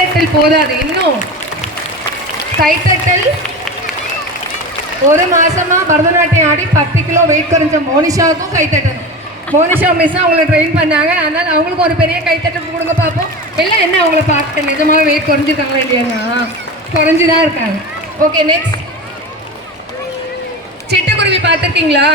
கைத்தட்டல் போதாது, இன்னும் கைத்தட்டல். ஒரு மாசமா பரதநாட்டியம் ஆடி 10 கிலோ வெயிட் குறைஞ்ச மோனிஷாவுக்கும் கைத்தட்டணும். மோனிஷா மிஸ் அவங்களை ட்ரெயின் பண்ணாங்க, அதனால் அவங்களுக்கு ஒரு பெரிய கைத்தட்டல் கொடுங்க பார்ப்போம். எல்லாம் என்ன அவங்கள பார்க்க நிஜமாக வெயிட் குறைஞ்சிருக்காங்களா இல்லையா? குறைஞ்சிதான் இருக்காங்க. ஓகே, நெக்ஸ்ட் சிட்டுக்குருவி பார்த்துருக்கீங்களா?